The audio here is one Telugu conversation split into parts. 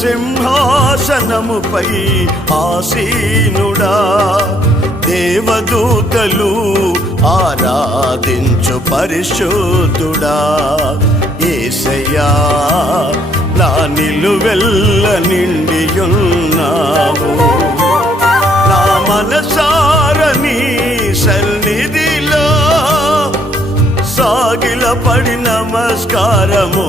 సింహాసనముపై ఆసీనుడా దేవదూతలు ఆరాధించు పరిశుద్ధుడా. ఏసయ్యా నా నిలువెల్ల నిండియున్నావు. నా మనసారని సన్నిధిలో సాగిల పడి నమస్కారము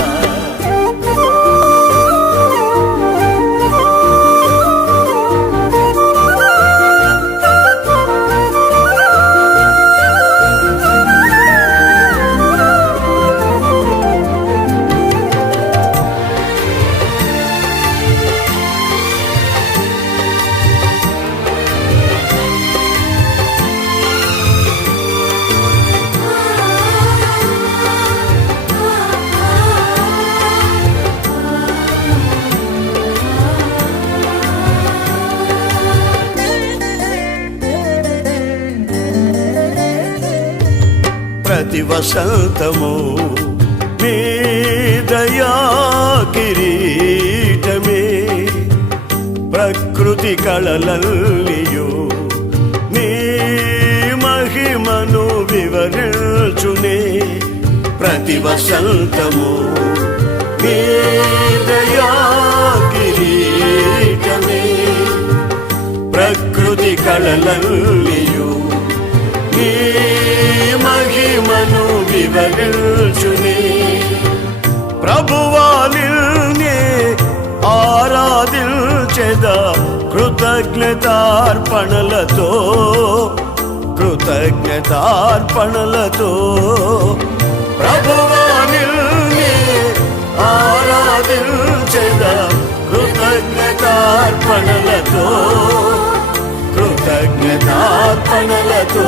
ప్రతి వసంతము నీ దయా కిరీటమే. ప్రకృతి కళలల్లియో నీ మహిమను వివరించునే. ప్రతి వసంతము నీ దయా కిరీటమే. ప్రకృతి కళలల్లి మహిమను వివరించునే ప్రభువాలినే ఆరాధించెద కృతజ్ఞతార్పణలతో కృతజ్ఞతార్పణలతో. ప్రభువాలినే ఆరాధించెద కృతజ్ఞతార్పణలతో కృతజ్ఞతార్పణలతో.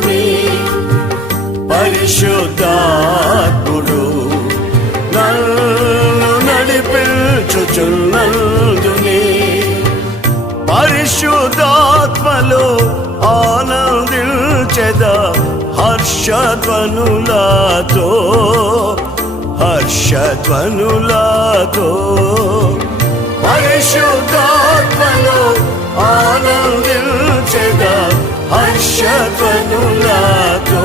ఆనందించెద హర్షధ్వనులతో హర్షధ్వనులతో. పరిశుద్ధాత్మలో ఆనందించెద హర్షధ్వనులతో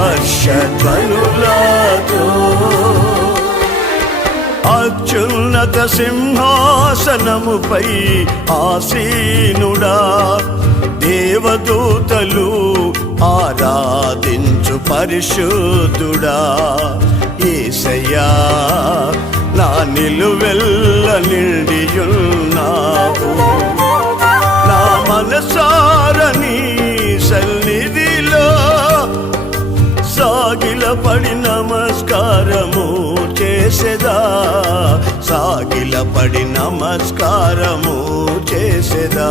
హర్షధ్వనులతో. అత్యున్నత సింహాసనముపై ఆసీనుడా దేవదూతలు ఆరాధించు పరిశుద్ధుడా. ఏసయ్యా నా నిలువెల్ల నిండియున్నావు. నా మనసారని సన్నిధిలో సాగిల పడి నమస్కారము చేసేదా. సాగిల పడి నమస్కారము చేసేదా.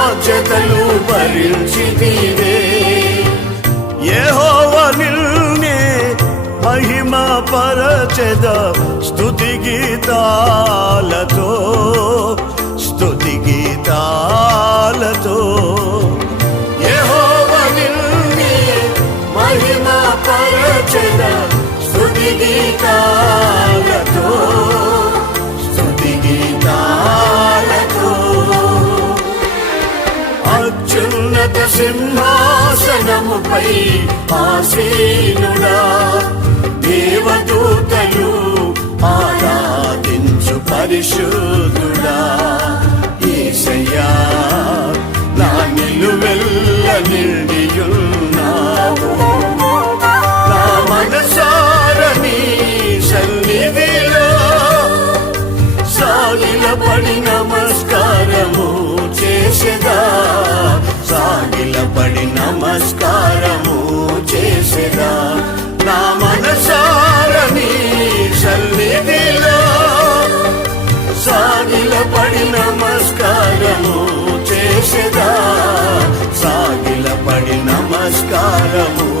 పరచెద స్థుతి గీతాలతో స్థుతి గీతాలతో. మహిమ పరచెద స్తుతి గీతాలతో స్తుతి గీతాలతో. అత్యున్నత సింహాసనముపై ఆసీనుడా దేవదూతలు ఆరాధించు పరిశుద్ధుడా. ఈశయ్యా నా నిలువెల్ల నిండి చేసేదా సాగిల పడి నమస్కారము